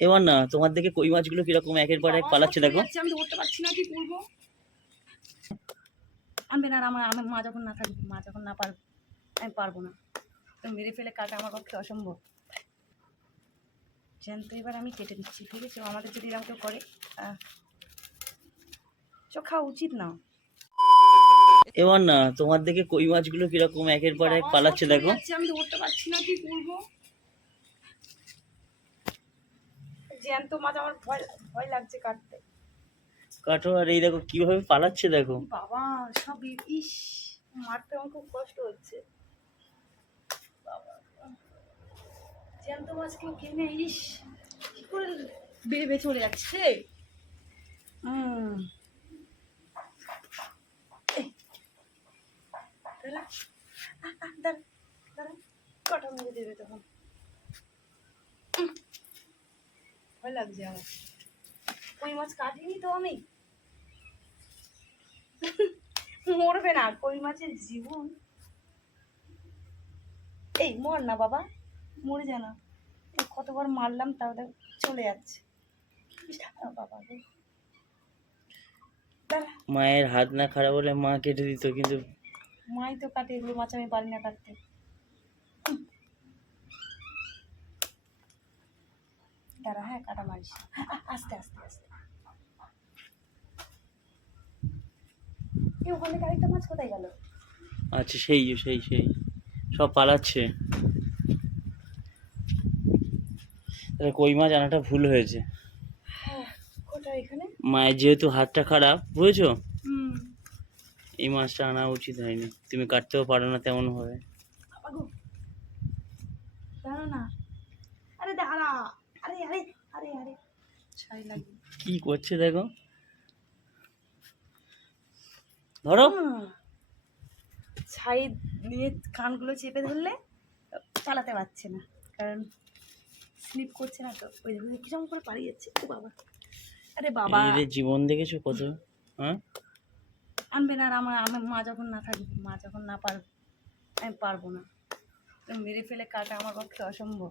এবার না তোমার দেখে কই মাছগুলো কীরকম একের পর এক পালাচ্ছে দেখো। আমি তো করতে পারছি না কি করব আনবে না আমার আমার মা যখন না থাকবে মা যখন না পারবে আমি পারব না। তো মেরে ফেলে কাটা আমার পক্ষে অসম্ভব। জ্যান্ত এবার আমি কেটে দিচ্ছি ঠিক আছে? আমাদের যদি এরকম কেউ করে চোখ খাওয়া উচিত না। এবার না তোমার দেখে কই মাছগুলো কীরকম একের পর এক পালাচ্ছে সব দেখো। আমি তো করতে পারছি না কি করব জ্যান্ত মাছ আমার ভয় ভয় লাগছে কাটতে। কাটো আর এই দেখো কীভাবে পালাচ্ছে দেখো। বাবা সব ইস মারতে আমার খুব কষ্ট হচ্ছে। জ্যান্ত মাছ কেউ কিনে ইস কি করে বেড়ে বেড়ে চলে যাচ্ছে? হুম। দাঁড়া, দাঁড়া, কটা মেরে দেবে তখন উম, ভয় লাগছে আমার। ওই মাছ কাটিনি তো আমি? মরবে না কই মাছের জীবন। এই মর না বাবা মরে যা না। কতবার মারলাম তাও দেখ চলে যাচ্ছে। বাবা মায়ের হাত না খারাপ হলে মা কেটে দিত কিন্তু মাই তো কাটে এগুলো মাছ আমি পারি না কাটতে। দাঁড়া হ্যাঁ কাটা মারিস আস্তে আস্তে আস্তে। ওখান আরেকটা মাছ কোথায় গেল? আচ্ছা সেই সেই সেই। সব পালাচ্ছে। কই মাছ আনাটা ভুল হয়েছে? হ্যাঁ মায়ের যেহেতু হাতটা খারাপ বুঝেছ? এই মাছটা আনা উচিত হয়নি। তুমি কাটতেও পারো না তেমন ভাবে দাঁড়া না। আরে দাঁড়া। আরে আরে আরে আরে। ছাই লাগে কি করছে দেখো? ধরো। ছাই নিয়ে কানগুলো চেপে ধরলে চালাতে পারছে না কারণ স্লিপ করছে না তো। ওই দেখো কীরকম করে পালিয়ে যাচ্ছে। ও বাবা। আরে বাবা। জীবন দেখেছ কত? হ্যাঁ? আনবে না আর আমার আমি মা যখন না থাকবে মা যখন না পারবে আমি পারব না। তো মেরে ফেলে কাটা আমার পক্ষে অসম্ভব।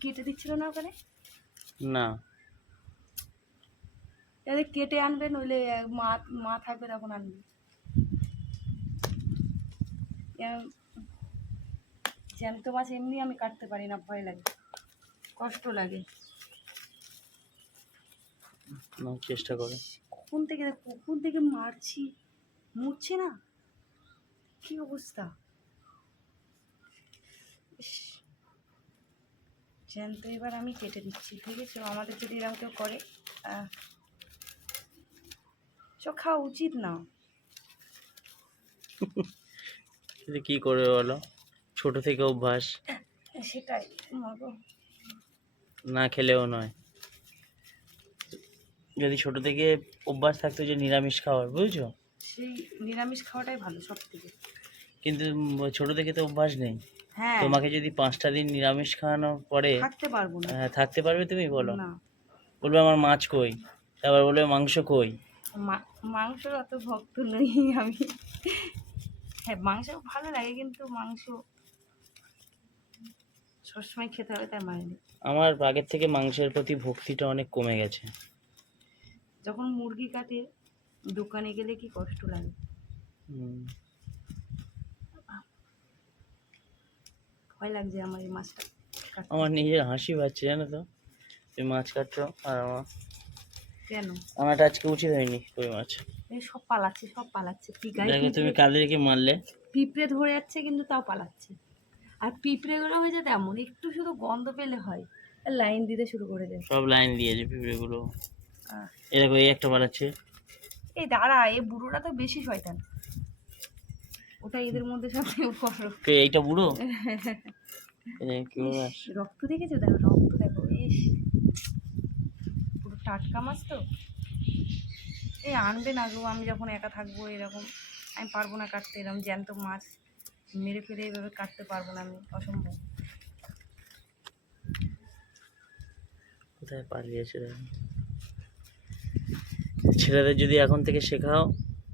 কেটে দিচ্ছিল না ওখানে? না। তাহলে কেটে আনবে নইলে মা মা থাকবে তখন আনবে। জ্যান্ত মাছ এমনি আমি কাটতে পারি না ভয় লাগে। কষ্ট লাগে। চেষ্টা করো। কখন থেকে কখন থেকে মারছি? মরছে না? কি অবস্থা? জ্যান্ত এবার আমি কেটে দিচ্ছি ঠিক আছে? আমাদের যদি এরকম কেউ করে সব খাওয়া উচিত না। কি করবে বলো? ছোট থেকে অভ্যাস। সেটাই না খেলেও নয়। যদি ছোট থেকে অভ্যাস থাকতো যে নিরামিষ খাওয়ার বুঝছ? সেই নিরামিষ খাওয়াটাই ভালো সব থেকে কিন্তু ছোট থেকে তো অভ্যাস নেই। হ্যাঁ। তোমাকে যদি পাঁচটা দিন নিরামিষ খাওয়ানোর পরে থাকতে পারব না। আহ, থাকতে পারবে তুমি? বলো। না। বলবে আমার মাছ কই? তারপর বলবে মাংস কই? মা- মাংসর অত ভক্ত নই আমি। হ্যাঁ মাংস ভালো লাগে কিন্তু মাংস সবসময় খেতে হবে তাই মানি আমার আগের থেকে মাংসের প্রতি ভক্তিটা অনেক কমে গেছে। যখন মুরগি কাটে দোকানে গেলে কি কষ্ট লাগে? ভয় লাগছে আমার এই মাছটা আমার নিজের হাসি পাচ্ছে জানো তো? তুমি মাছ কাটছো আর আমার কেন? আনাটা আজকে উচিত হয়নি কই মাছ। এই সব পালাচ্ছে সব পালাচ্ছে দেখো তুমি কাদেরকে মারলে। পিঁপড়ে ধরে যাচ্ছে কিন্তু তাও পালাচ্ছে। আর পিঁপড়েগুলো হয়ে যাতে এমন একটু শুধু গন্ধ পেলে হয়। লাইন দিতে শুরু করে দেয়। সব লাইন দিয়েছে পিঁপড়েগুলো আহ, এই দেখো এই একটা বাড়াচ্ছে এই দাঁড়া এই বুড়োটা তো বেশি শয়তান। ওটা এদের মধ্যে সব থেকে বড়। কে এইটা বুড়ো? রক্ত দেখেছ? দেখো রক্ত দেখো ইস। পুরো টাটকা মাছ তো? এই আনবে না গো আমি যখন একা থাকব এরকম। আমি পারব না কাটতে এরকম জ্যান্ত মাছ। মেরে ফেলে এইভাবে কাটতে পারব না আমি অসম্ভব। কোথায় পালিয়েছে ছেলেদের যদি এখন থেকে শেখাও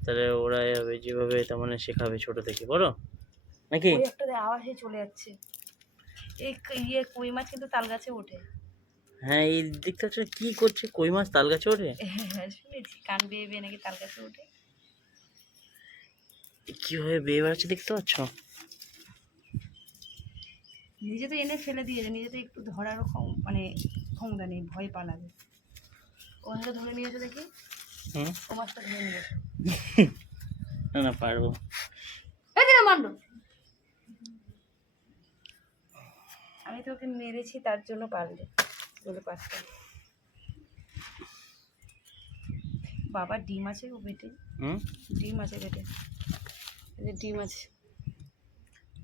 তাহলে ওরা এভাবে যেভাবে তার মানে শেখাবে ছোট থেকে বলো? নাকি? একটা আওয়াজে চলে যাচ্ছে। এই ইয়ে কই মাছ কিন্তু তাল গাছে ওঠে। হ্যাঁ এই দেখতে পাচ্ছ কি করছে কই মাছ তাল গাছে ওঠে? হ্যাঁ শুনেছি। কান বেয়ে বেয়ে নাকি তাল গাছে ওঠে। কীভাবে বেয়ে বেড়াচ্ছে দেখতে পাচ্ছ? নিজে তো এনে ফেলে দিয়েছে নিজে তো একটু ধরারও মানে ক্ষমতা নেই ভয় পালাবে। ও ধরে নিয়েছে দেখি? হুম। ও মাছটা ধরে নিয়েছে। না না পারব। এই দিকে মান্ডু। আমি তোকে মেরেছি তার জন্য পারলে। বলে পারতাম বাবা ডিম আছে ও হুম? ডিম আছে পেটে। এই ডিম আছে।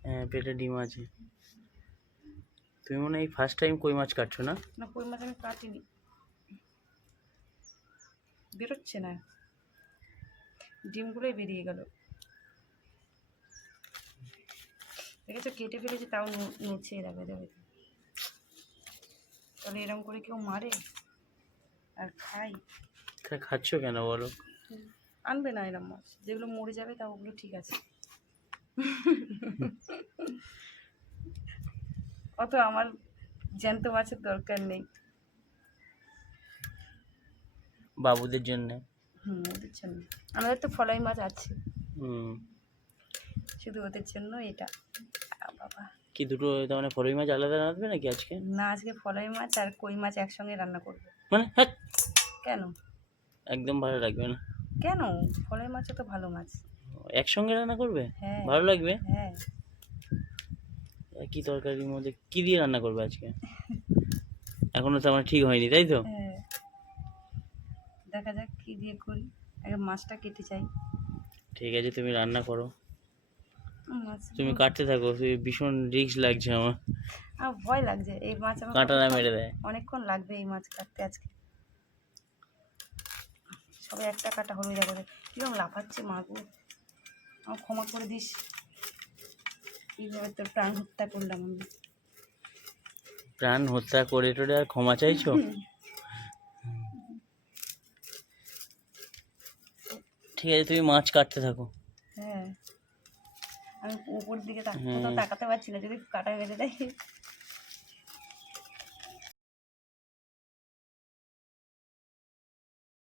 হ্যাঁ পেটে ডিম আছে। তুমি মনে হয় ফার্স্ট টাইম কই মাছ কাটছো না? না কই মাছ আমি কাটিনি। বেরোচ্ছে না। ডিমগুলোই বেরিয়ে গেল। দেখেছ কেটে ফেলেছে তাও নড়ছে দেখো দেখো তাহলে এরকম করে কেউ মারে আর খাই খাচ্ছ কেন বলো? আনবে না এরম মাছ। যেগুলো মরে যাবে তা ওগুলো ঠিক আছে। অত আমার জ্যান্ত মাছের দরকার নেই। বাবুদের জন্য। হুম ওদের জন্য আমাদের তো ফলাই মাছ আছে। হুম। শুধু ওদের জন্য এটা। বাবা। কি দুটো তার মানে ফরই মাছ আলাদা রাঁধবে নাকি আজকে? না আজকে ফলাই মাছ আর কই মাছ একসঙ্গে রান্না করবে। মানে হ্যাঁ। কেন? একদম ভালো লাগবে না। কেন? ফলাই মাছও তো ভালো মাছ। একসঙ্গে রান্না করবে? হ্যাঁ। ভালো লাগবে? হ্যাঁ। কি তরকারির মধ্যে কি দিয়ে রান্না করবে আজকে? এখনও তো আমার ঠিক হয়নি তাই তো? হ্যাঁ। দেখা যাক কী দিয়ে করি। আগে মাছটা কেটে চাই। ঠিক আছে তুমি রান্না করো। তুমি কাটতে থাকো তুমি ভীষণ রিস্ক লাগছে আমার। আমার ভয় লাগছে এই মাছ আমার কাঁটা না মেরে দেয়। অনেকক্ষণ লাগবে এই মাছ কাটতে আজকে। সবে একটা কাটা হলুদ করে কীরকম লাফাচ্ছে মাগু আমার ক্ষমা করে দিস। এইভাবে তোর প্রাণ হত্যা করলাম আমি। প্রাণ হত্যা করে টোরে আর ক্ষমা চাইছো? ঠিক আছে তুমি মাছ কাটতে থাকো। হ্যাঁ। আমি উপর দিকে। তাকাতে পারছি না যদি কাটা বেড়ে দেয়।